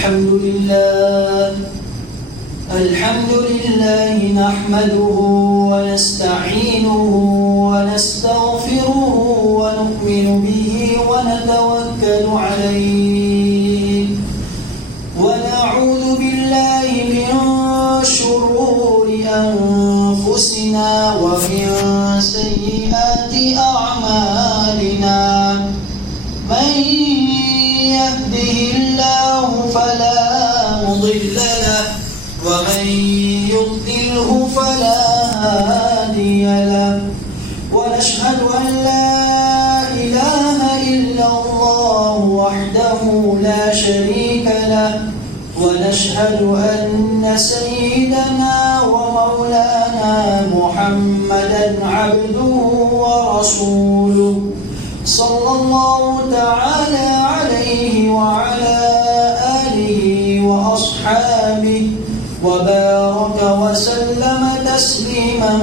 الحمد لله نحمده ونستعينه ونستغفره ونؤمن به ونتوكل عليه ونعوذ بالله من شرور أنفسنا ومن سيئات أعمالنا من يهده الله فلا مضل له ومن يضلله فلا هادي له ونشهد أن لا إله إلا الله وحده لا شريك له ونشهد أن سيدنا ومولانا محمدا عبده ورسوله صلى الله تعالى عليه وعلى آله وأصحابه وبارك وسلم تسليما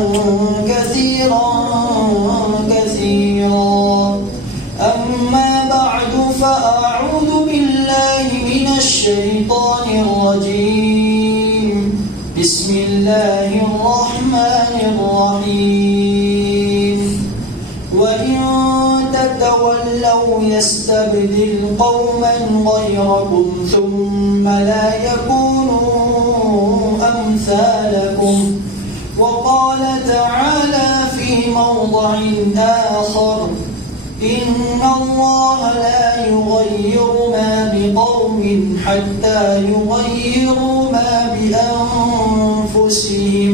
كثيرا أما بعد فأعوذ بالله من الشيطان الرجيم بسم الله الرحمن الرحيم وإن تتولوا يستبدل قوما غيركم ثم لا يكونوا أمثالكم وقال تعالى في موضع آخر إن الله لا يغير ما بقوم حتى يغيروا ما بأنفسهم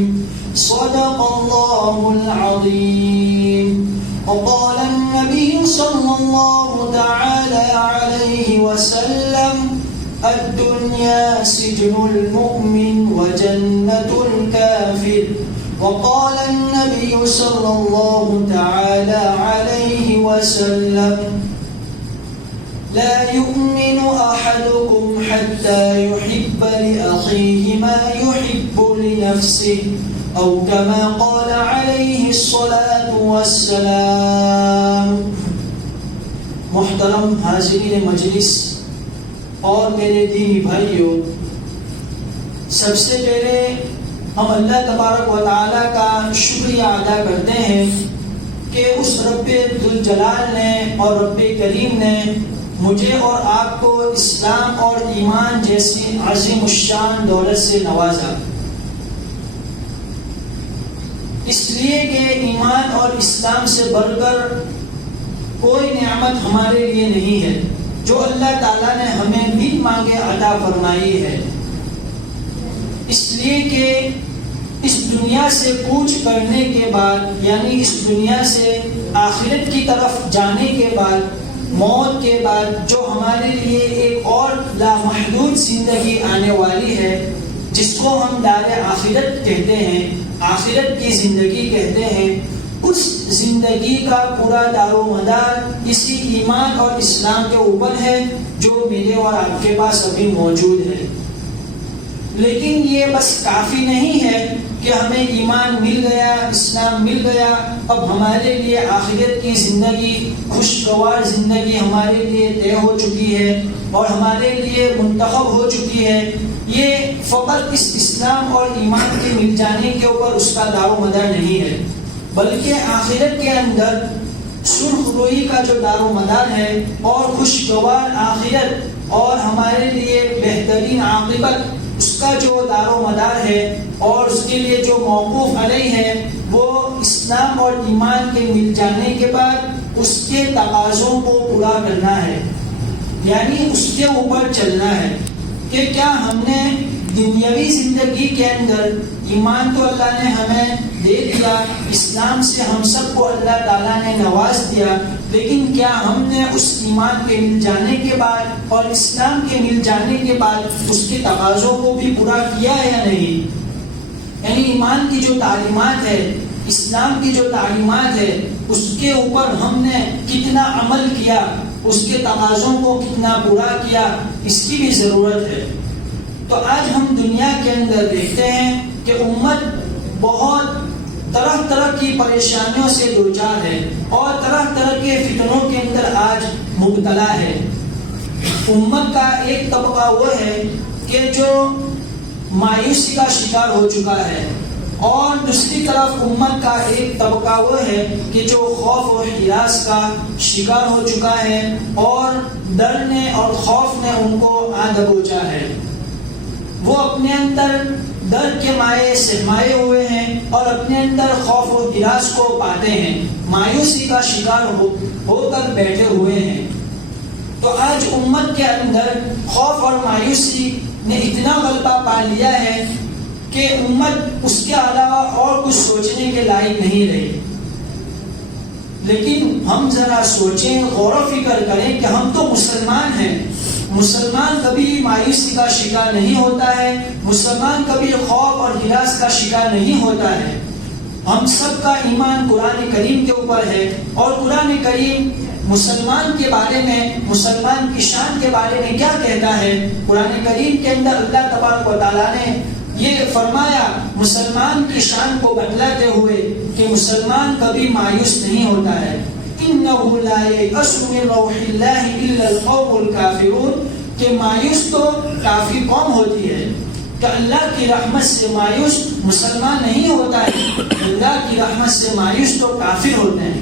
صدق الله العظيم وقال النبي صلى الله تعالى عليه وسلم الدنيا سجن المؤمن وجنة الكافر وقال النبي صلى الله تعالى عليه وسلم لا يؤمن أحدكم حتى يحب لأخيه ما يحب لنفسه أو كما قال عليه الصلاة والسلام. محترم حاضرین مجلس اور میرے دینی بھائیوں، سب سے پہلے ہم اللہ تبارک و تعالیٰ کا شکریہ ادا کرتے ہیں کہ اس رب ذوالجلال نے اور رب کریم نے مجھے اور آپ کو اسلام اور ایمان جیسی عظیم الشان دولت سے نوازا، اس لیے کہ ایمان اور اسلام سے بڑھ کر کوئی نعمت ہمارے لیے نہیں ہے جو اللہ تعالیٰ نے ہمیں بن مانگے عطا فرمائی ہے. اس لیے کہ اس دنیا سے کوچ کرنے کے بعد، یعنی اس دنیا سے آخرت کی طرف جانے کے بعد، موت کے بعد جو ہمارے لیے ایک اور لامحدود زندگی آنے والی ہے، جس کو ہم دار آخرت کہتے ہیں، آخرت کی زندگی کہتے ہیں، اس زندگی کا پورا دار و مدار اسی ایمان اور اسلام کے اوپر ہے جو میرے اور آپ کے پاس ابھی موجود ہے. لیکن یہ بس کافی نہیں ہے کہ ہمیں ایمان مل گیا، اسلام مل گیا، اب ہمارے لیے آخرت کی زندگی، خوشگوار زندگی ہمارے لیے طے ہو چکی ہے اور ہمارے لیے منتخب ہو چکی ہے. یہ فقط اس اسلام اور ایمان کے مل جانے کے اوپر اس کا دار و مدار نہیں ہے، بلکہ آخرت کے اندر سرخ روئی کا جو دار و مدار ہے اور خوشگوار آخرت اور ہمارے لیے بہترین عاقبت، اس کا جو دار و مدار ہے اور اس کے لیے جو موقوف علیہ ہے، وہ اسلام اور ایمان کے مل جانے کے بعد اس کے تقاضوں کو پورا کرنا ہے، یعنی اس کے اوپر چلنا ہے کہ کیا ہم نے دنیاوی زندگی کے اندر ایمان تو اللہ نے ہمیں دے دیا، اسلام سے ہم سب کو اللہ تعالیٰ نے نواز دیا، لیکن کیا ہم نے اس ایمان کے مل جانے کے بعد اور اسلام کے مل جانے کے بعد اس کے تقاضوں کو بھی پورا کیا ہے یا نہیں؟ یعنی ایمان کی جو تعلیمات ہے، اسلام کی جو تعلیمات ہے، اس کے اوپر ہم نے کتنا عمل کیا، اس کے تقاضوں کو کتنا پورا کیا، اس کی بھی ضرورت ہے. تو آج ہم دنیا کے اندر دیکھتے ہیں کہ امت بہت طرح طرح کی پریشانیوں سے دوچار ہے اور طرح طرح کے فتنوں کے اندر آج مبتلا ہے. امت کا ایک طبقہ وہ ہے کہ جو مایوسی کا شکار ہو چکا ہے، اور دوسری طرف امت کا ایک طبقہ وہ ہے کہ جو خوف اور ہراس کا شکار ہو چکا ہے، اور ڈر نے اور خوف نے ان کو آ دبوچا ہے۔ وہ اپنے اندر ڈر کے مائے سہمائے ہوئے ہیں اور اپنے اندر خوف و ہراس کو پاتے ہیں، مایوسی کا شکار ہو کر بیٹھے ہوئے ہیں۔ تو آج امت کے اندر خوف اور مایوسی نے اتنا غلبہ پا لیا ہے کہ امت اس کے علاوہ اور کچھ سوچنے کے لائق نہیں رہی۔ لیکن ہم ذرا سوچیں، غور و فکر کریں کہ ہم تو مسلمان ہیں۔ مسلمان کبھی مایوسی کا شکار نہیں ہوتا ہے، مسلمان کبھی خوف اور ہراس کا شکار نہیں ہوتا ہے۔ ہم سب کا ایمان قرآن کریم کے اوپر ہے، اور قرآن کریم مسلمان کے بارے میں، مسلمان کی شان کے بارے میں کیا کہتا ہے؟ قرآن کریم کے اندر اللہ تبارک و تعالیٰ نے یہ فرمایا مسلمان کی شان کو بتلاتے ہوئے کہ مسلمان کبھی مایوس نہیں ہوتا ہے۔ إِنَّهُ لَا يَيْأَسُ مِن رَوْحِ اللَّهِ إِلَّا الْقَوْمُ الْكَافِرُونَ کہ مایوس تو کافر قوم ہوتی ہے، کہ اللہ کی رحمت سے مایوس مسلمان نہیں ہوتا ہے، اللہ کی رحمت سے مایوس تو کافر ہوتے ہیں۔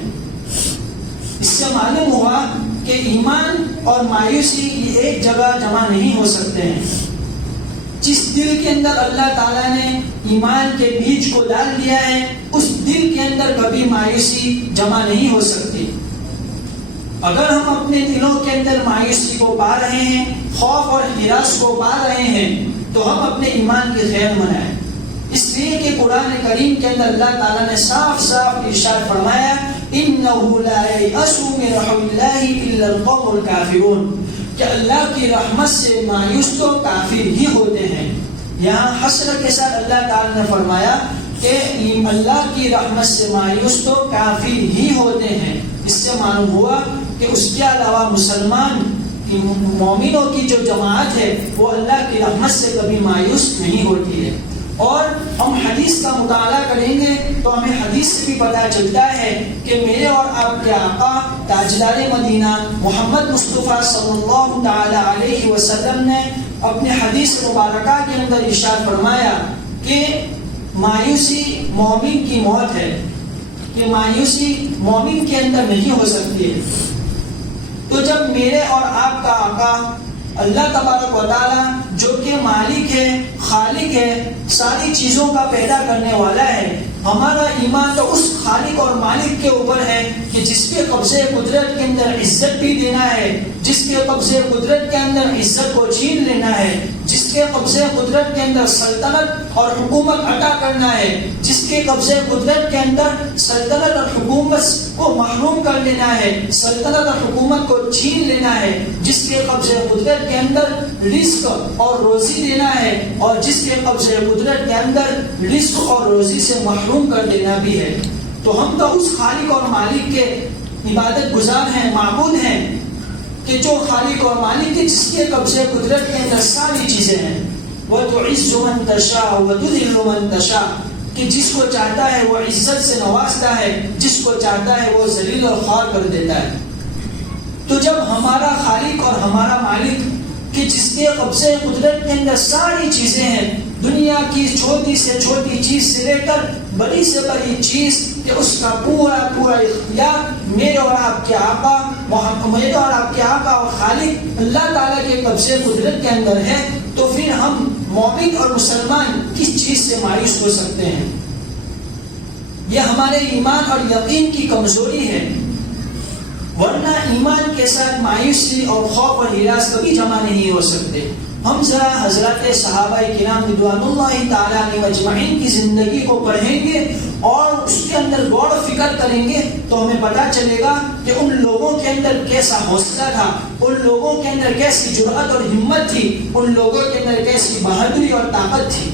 اس سے معلوم ہوا کہ ایمان اور مایوسی ایک جگہ جمع نہیں ہو سکتے ہیں۔ جس دل کے اندر اللہ تعالیٰ نے ایمان کے بیج کو ڈال دیا ہے، اس دل کے اندر کبھی مایوسی جمع نہیں ہو سکتی۔ اگر ہم اپنے دلوں کے اندر مایوسی کو پا رہے ہیں، خوف اور ہراس کو پا رہے ہیں، تو ہم اپنے ایمان کی خیر منائیں۔ اس لیے کہ قرآن کریم کے اندر اللہ تعالیٰ نے صاف صاف ارشاد فرمایا إِنَّهُ لَا يَيْأَسُ مِن رَحْمِ اللَّهِ إِلَّا الْقَوْمُ الْكَافِرُونَ کہ اللہ کی رحمت سے مایوس تو کافر ہی ہوتے ہیں۔ یہاں حسر کے ساتھ اللہ تعالیٰ نے فرمایا کہ اللہ کی رحمت سے مایوس تو کافر ہی ہوتے ہیں۔ اس سے معلوم ہوا کہ اس کے علاوہ مسلمان کی مومنوں کی جو جماعت ہے وہ اللہ کی رحمت سے کبھی مایوس نہیں ہوتی ہے۔ اور ہم حدیث کا مطالعہ کریں گے تو ہمیں حدیث سے بھی پتہ چلتا ہے کہ میرے اور آپ کے آقا تاجدار مدینہ محمد مصطفیٰ صلی اللہ تعالی علیہ وسلم نے اپنے حدیث مبارکہ کے اندر ارشاد فرمایا کہ مایوسی مومن کی موت ہے، کہ مایوسی مومن کے اندر نہیں ہو سکتی ہے۔ تو جب میرے اور آپ کا آقا اللہ تبارک و تعالیٰ جو کہ مالک ہے، خالق ہے، ساری چیزوں کا پیدا کرنے والا ہے، ہمارا ایمان تو اس خالق اور مالک کے اوپر ہے کہ جس کے قبضے قدرت کے اندر عزت بھی دینا ہے، جس کے قبضے قدرت کے اندر عزت کو چھین لینا ہے، جس کے قبضے قدرت کے اندر سلطنت اور حکومت عطا کرنا ہے، جس کے قبضے قدرت کے اندر سلطنت اور حکومت کو محروم کر لینا ہے، سلطنت اور حکومت کو چھین لینا ہے، جس کے قبضے قدرت کے اندر رزق اور روزی دینا ہے، اور جس کے قبضے قدرت کے اندر رزق اور روزی سے محروم کر دینا بھی ہے۔ تو ہم تو اس خالق اور مالک کے عبادت گزار ہیں، معبود ہیں، کہ جو خالق اور مالک کے جس کے قبضے قدرت کے اندر ساری چیزیں ہیں۔ وَتُعِزُّ مَن تَشَاءُ وَتُذِلُّ مَن تَشَاءُ کہ جس کو چاہتا ہے وہ عزت سے نوازتا ہے، جس کو چاہتا ہے وہ ذلیل اور خوار کر دیتا ہے۔ تو جب ہمارا خالق اور ہمارا مالک کہ جس کے قبضے قدرت کے اندر ساری چیزیں ہیں، دنیا کی چھوٹی سے چھوٹی چیز سے لے کر بڑی سے بڑی چیز، کہ اس کا پورا پورا اختیار میرے اور آپ کے آقا میرے اور آپ کے آقا اور خالق اللہ تعالیٰ کے قبضے قدرت کے اندر ہے، تو پھر ہم مومن اور مسلمان کس چیز سے مایوس ہو سکتے ہیں؟ یہ ہمارے ایمان اور یقین کی کمزوری ہے، ورنہ ایمان کے ساتھ مایوسی اور خوف اور ہراس کبھی جمع نہیں ہو سکتے۔ ہم ذرا حضرات صحابہ کرام رضوان اللہ تعالیٰ علیہم اجمعین کی زندگی کو پڑھیں گے اور اس کے اندر غور و فکر کریں گے تو ہمیں پتہ چلے گا کہ ان لوگوں کے اندر کیسا حوصلہ تھا، ان لوگوں کے اندر کیسی جرأت اور ہمت تھی، ان لوگوں کے اندر کیسی بہادری اور طاقت تھی۔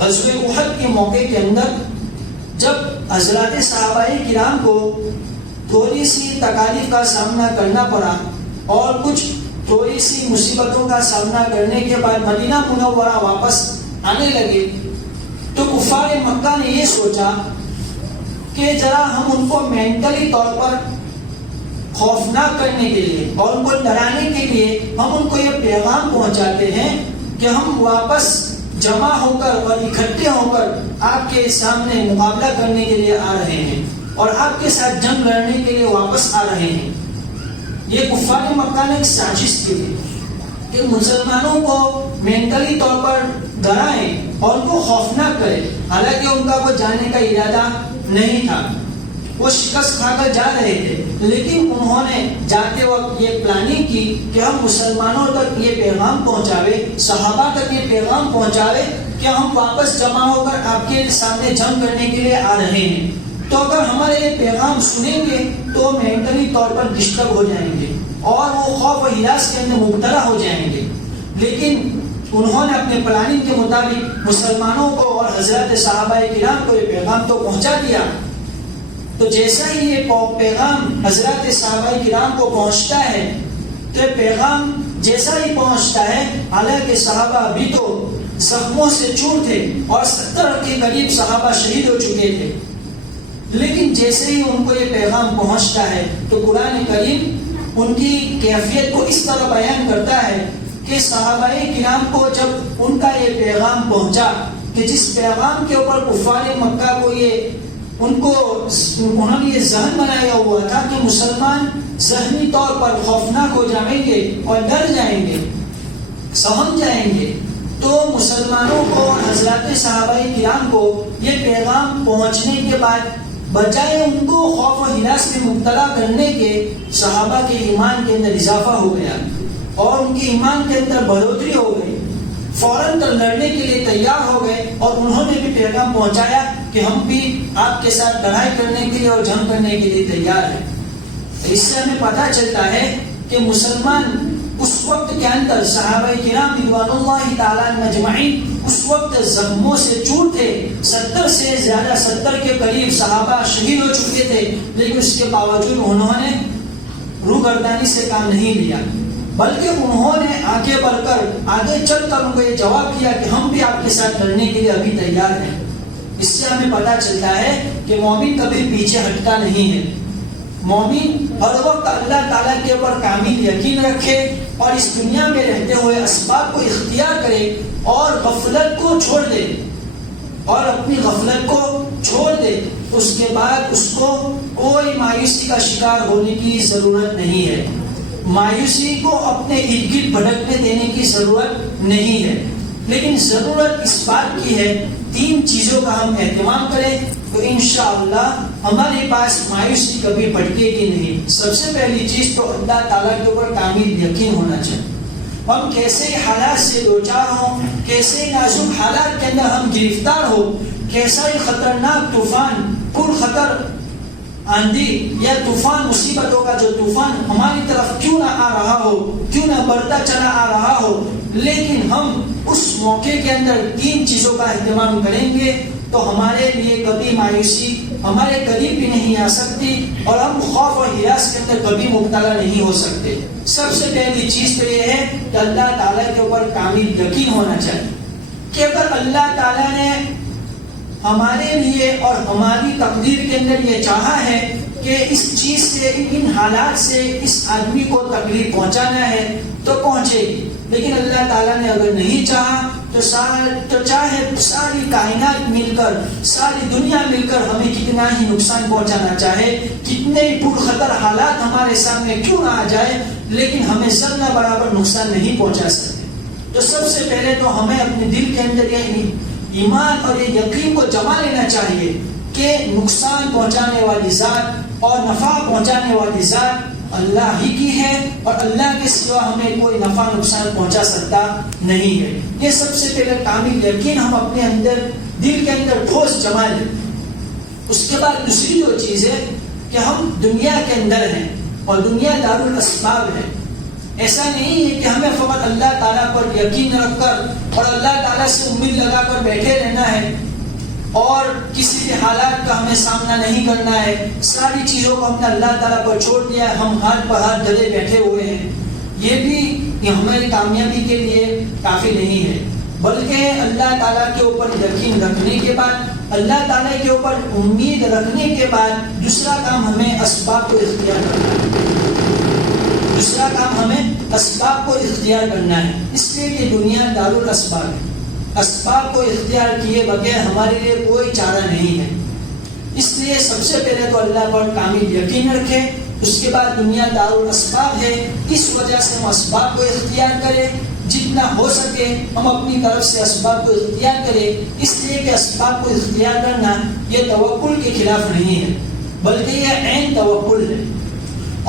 غزوہ احد کے موقع کے اندر جب حضرات صحابہ کرام کو تھوڑی سی تکالیف کا سامنا کرنا پڑا اور کچھ تھوڑی سی مصیبتوں کا سامنا کرنے کے بعد مدینہ منورہ واپس آنے لگے، تو کفار مکہ نے یہ سوچا کہ ذرا ہم ان کو مینٹلی طور پر خوفناک کرنے کے لیے اور ان کو ڈرانے کے لیے ہم ان کو یہ پیغام پہنچاتے ہیں کہ ہم واپس جمع ہو کر اور اکٹھے ہو کر آپ کے سامنے مقابلہ کرنے کے لیے آ رہے ہیں اور آپ کے ساتھ جنگ لڑنے کے لیے واپس آ رہے ہیں. یہ کفار مکہ نے ایک سازش کی تھی کہ مسلمانوں کو مینٹلی طور پر ڈرائیں اور ان کو خوفناک کرے. حالانکہ ان کا کوئی جانے کا ارادہ نہیں تھا، وہ شکست کھا کر جا رہے تھے، لیکن انہوں نے جاتے وقت یہ پلاننگ کی کہ ہم مسلمانوں تک یہ پیغام پہنچاوے، صحابہ تک یہ پیغام پہنچاوے کہ ہم واپس جمع ہو کر آپ کے سامنے جنگ کرنے کے لیے آ رہے ہیں. تو اگر ہمارے یہ پیغام سنیں گے تو مینٹلی طور پر ڈسٹرب ہو جائیں گے اور وہ خوف و ہراس کے اندر مبتلا ہو جائیں گے. لیکن انہوں نے اپنے پلاننگ کے مطابق مسلمانوں کو اور حضرت صحابہ کرام کو یہ پیغام تو پہنچا دیا. تو جیسا ہی یہ پیغام حضرت صحابہ کرام کو پہنچتا ہے تو یہ پیغام جیسا ہی پہنچتا ہے، حالانکہ صحابہ ابھی تو زخموں سے چور تھے اور 70 کے قریب صحابہ شہید ہو چکے تھے، لیکن جیسے ہی ان کو یہ پیغام پہنچتا ہے تو قرآن کریم ان کی کیفیت کو اس طرح بیان کرتا ہے کہ صحابہ کرام کو جب ان کا یہ پیغام پہنچا کہ جس پیغام کے اوپر کفار مکہ کو انہوں نے یہ ذہن بنایا ہوا تھا کہ مسلمان ذہنی طور پر خوفناک ہو جائیں گے اور ڈر جائیں گے، سہم جائیں گے، تو مسلمانوں کو حضرات صحابہ کرام کو یہ پیغام پہنچنے کے بعد بجائے ان کو خوف و ہراس میں مبتلا کرنے کے، صحابہ کے ایمان کے اندر اضافہ ہو گیا اور ان کے ایمان کے اندر بڑھوتری ہو گئی. فوراً لڑنے کے لیے تیار ہو گئے اور انہوں نے بھی پیغام پہنچایا کہ ہم بھی آپ کے ساتھ لڑائی کرنے کے لیے اور جنگ کرنے کے لیے تیار ہیں. اس سے ہمیں پتہ چلتا ہے کہ مسلمان اس وقت کے اندر صحابہ کرام رضوان اللہ تعالیٰ مجمعین اس وقت زخموں سے چور تھے. 70 سے زیادہ 70 کے قریب صحابہ شہید ہو چکے تھے، لیکن اس کے باوجود انہوں نے روگردانی سے کام نہیں لیا، بلکہ انہوں نے آگے بڑھ کر آگے چل کر ان کو یہ جواب دیا کہ ہم بھی آپ کے ساتھ لڑنے کے لیے ابھی تیار ہیں. اس سے ہمیں پتہ چلتا ہے کہ مومن کبھی پیچھے ہٹتا نہیں ہے. مومن ہر وقت اللہ تعالیٰ کے اوپر کامل یقین رکھے اور اس دنیا میں رہتے ہوئے اسباب کو اختیار کرے اور غفلت کو چھوڑ دے اور اپنی غفلت کو چھوڑ دے. اس کے بعد اس کو کوئی مایوسی کا شکار ہونے کی ضرورت نہیں ہے. مایوسی کو اپنے ارد گرد بھٹکنے دینے کی ضرورت نہیں ہے، لیکن ضرورت اس بات کی ہے 3 چیزوں کا ہم اہتمام کریں تو انشاءاللہ ہمارے پاس مایوسی کبھی بھٹکے گی نہیں. سب سے پہلی چیز تو اللہ تعالیٰ کے اوپر کامل یقین ہونا چاہیے. ہم کیسے حالات سے دوچار ہوں، کیسے نازک حالات کے اندر ہم گرفتار ہو، کیسا ہی خطرناک طوفان، پر خطر آندھی یا طوفان، مصیبتوں کا جو طوفان ہماری طرف کیوں نہ آ رہا ہو، کیوں نہ بڑھتا چلا آ رہا ہو، لیکن ہم اس موقع کے اندر 3 چیزوں کا اہتمام کریں گے تو ہمارے لیے کبھی مایوسی ہمارے قریب بھی نہیں آ سکتی اور ہم خوف اور ہراس کے اندر کبھی مبتلا نہیں ہو سکتے. سب سے پہلی چیز تو یہ ہے کہ اللہ تعالیٰ کے اوپر کامل یقین ہونا چاہیے کہ اگر اللہ تعالیٰ نے ہمارے لیے اور ہماری تقدیر کے اندر یہ چاہا ہے کہ اس چیز سے، ان حالات سے اس آدمی کو تکلیف پہنچانا ہے تو پہنچے گی. لیکن اللہ تعالیٰ نے اگر نہیں چاہا تو چاہے ساری کائنات مل کر، ساری دنیا مل کر ہمیں کتنا ہی نقصان پہنچانا چاہے، کتنے ہی پر خطر حالات ہمارے سامنے کیوں نہ آ جائے، لیکن ہمیں ذرہ برابر نقصان نہیں پہنچا سکتے. تو سب سے پہلے تو ہمیں اپنے دل کے اندر یہ ایمان اور یہ یقین کو جما لینا چاہیے کہ نقصان پہنچانے والی ذات اور نفع پہنچانے والی ذات اللہ ہی کی ہے اور اللہ کے سوا ہمیں کوئی نفع نقصان پہنچا سکتا نہیں ہے. یہ سب سے پہلے کامل یقین ہم اپنے اندر، دل کے اندر ٹھوس جما لیں. اس کے بعد دوسری جو چیز ہے کہ ہم دنیا کے اندر ہیں اور دنیا دار الاسباب ہے. ایسا نہیں ہے کہ ہمیں فقط اللہ تعالیٰ پر یقین رکھ کر اور اللہ تعالیٰ سے امید لگا کر بیٹھے رہنا ہے اور کسی بھی حالات کا ہمیں سامنا نہیں کرنا ہے. ساری چیزوں کو ہم نے اللہ تعالیٰ پر چھوڑ دیا ہے، ہم ہاتھ پر ہاتھ ڈلے بیٹھے ہوئے ہیں. یہ بھی ہماری کامیابی کے لیے کافی نہیں ہے، بلکہ اللہ تعالیٰ کے اوپر یقین رکھنے کے بعد اللہ تعالیٰ کے اوپر امید رکھنے کے بعد دوسرا کام ہمیں اسباب کو اختیار کرنا ہے. دوسرا کام ہمیں اسباب کو اختیار کرنا ہے. اس لیے کہ دنیا دار الاسباب ہے. اسباب کو اختیار کیے بغیر ہمارے لیے کوئی چارہ نہیں ہے. اس لیے سب سے پہلے تو اللہ پر کامل یقین رکھیں. اس کے بعد دنیا دار الاسباب ہے، اس وجہ سے ہم اسباب کو اختیار کریں. جتنا ہو سکے ہم اپنی طرف سے اسباب کو اختیار کریں. اس لیے کہ اسباب کو اختیار کرنا یہ توکل کے خلاف نہیں ہے، بلکہ یہ عین توکل ہے.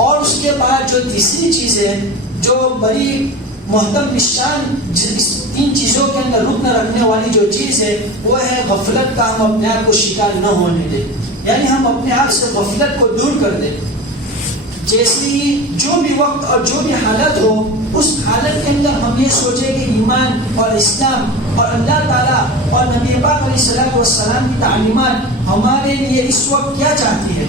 اور اس کے بعد جو تیسری چیز ہے، جو بڑی محترم نشان اس 3 چیزوں کے اندر رکن رکھنے والی جو چیز ہے، وہ ہے غفلت کا ہم اپنے آپ کو شکار نہ ہونے دیں. یعنی ہم اپنے آپ سے غفلت کو دور کر دیں. جیسے ہی جو بھی وقت اور جو بھی حالت ہو، اس حالت کے اندر ہم یہ سوچیں کہ ایمان اور اسلام اور اللہ تعالیٰ اور نبی پاک علیہ السلام کی تعلیمات ہمارے لیے اس وقت کیا چاہتی ہے،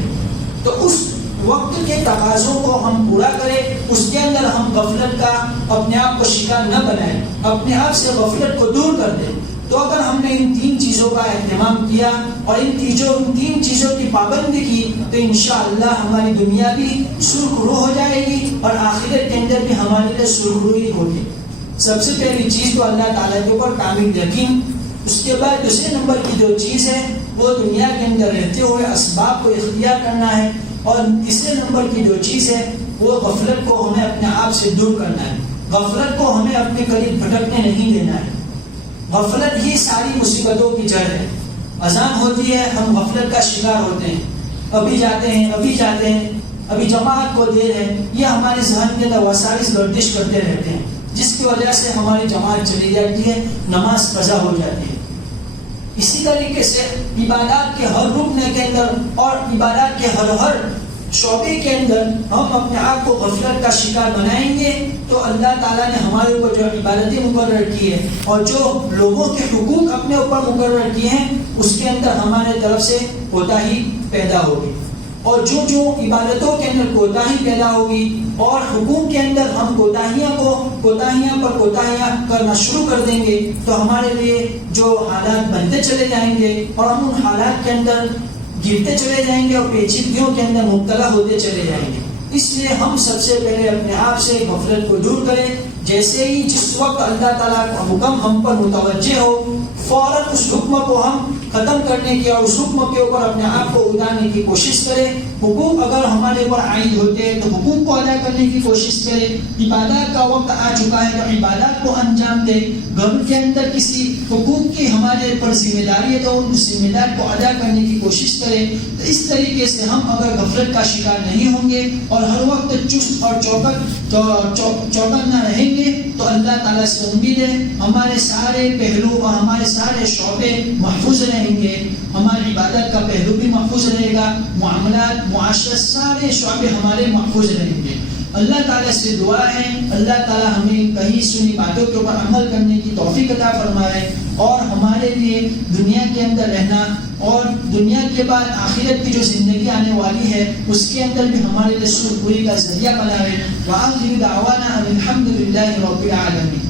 تو اس وقت کے تقاضوں کو ہم پورا کریں. اس کے اندر ہم غفلت کا اپنے آپ کو شکار نہ بنائیں، اپنے آپ سے غفلت کو دور کر دیں. تو اگر ہم نے ان 3 چیزوں کا اہتمام کیا اور ان 3 چیزوں کی پابندی کی، تو انشاءاللہ ہماری دنیا بھی سرخرو ہو جائے گی اور آخرت کے اندر بھی ہمارے لیے سرخروئی ہوگی. سب سے پہلی چیز تو اللہ تعالیٰ کے اوپر کامل یقین. اس کے بعد دوسرے نمبر کی جو چیز ہے وہ دنیا کے اندر رہتے ہوئے اسباب کو اختیار کرنا ہے. اور تیسرے نمبر کی جو چیز ہے وہ غفلت کو ہمیں اپنے آپ سے دور کرنا ہے. غفلت کو ہمیں اپنے قریب بھٹکنے نہیں دینا ہے. غفلت ہی ساری مصیبتوں کی جڑ ہے. اذان ہوتی ہے، ہم غفلت کا شکار ہوتے ہیں. ابھی جاتے ہیں، ابھی جماعت کو دیر ہے. یہ ہمارے ذہن کے اندر وساوس گردش کرتے رہتے ہیں، جس کی وجہ سے ہماری جماعت چلی جاتی ہے، نماز قضا ہو جاتی ہے. اسی طریقے سے عبادات کے ہر رکن کے اندر اور عبادات کے ہر شعبے کے اندر ہم اپنے آپ کو غفلت کا شکار بنائیں گے تو اللہ تعالیٰ نے ہمارے اوپر جو عبادتیں مقرر کی ہے اور جو لوگوں کے حقوق اپنے اوپر مقرر کیے ہیں، اس کے اندر ہمارے طرف سے کوتاہی پیدا ہوگی. اور جو عبادتوں کے اندر کوتاہی پیدا ہوگی اور حقوق کے اندر ہم کوتاہیاں کرنا شروع کر دیں گے، تو ہمارے لیے جو حالات بنتے چلے جائیں گے اور ہم ان حالات کے اندر گرتے چلے جائیں گے اور پیچیدگیوں کے اندر مبتلا ہوتے چلے جائیں گے. اس لیے ہم سب سے پہلے اپنے آپ سے غفلت کو دور کریں. جیسے ہی جس وقت اللہ تعالیٰ کا حکم ہم پر متوجہ ہو، فوراً اس حکم کو ہم ختم کرنے کی اور اس حکم کے اوپر اپنے آپ کو اتارنے کی کوشش کریں. حقوق اگر ہمارے اوپر عائد ہوتے ہیں تو حقوق کو ادا کرنے کی کوشش کریں. عبادات کا وقت آ چکا ہے تو عبادات کو انجام دیں. گھر کے اندر کسی حقوق کی ہمارے اوپر ذمہ داری ہے تو ان ذمہ داری کو ادا کرنے کی کوشش کریں. تو اس طریقے سے ہم اگر غفلت کا شکار نہیں ہوں گے اور ہر وقت چست اور چوکنا رہیں گے، تو اللہ تعالیٰ سے امید ہے ہمارے سارے پہلو اور ہمارے سارے شعبے محفوظ رہیں گے. ہماری عبادت کا پہلو بھی محفوظ رہے گا، معاملات، معاشرت، سارے شعبے ہمارے محفوظ رہیں گے. اللہ تعالیٰ سے دعا ہے اللہ تعالیٰ ہمیں کہیں سنی باتوں کے اوپر عمل کرنے کی توفیق عطا فرمائے اور ہمارے لیے دنیا کے اندر رہنا اور دنیا کے بعد آخرت کی جو زندگی آنے والی ہے اس کے اندر بھی ہمارے لیے سرخروئی کا ذریعہ بنائے. وآخر دعوانا ان الحمد للہ رب العالمین.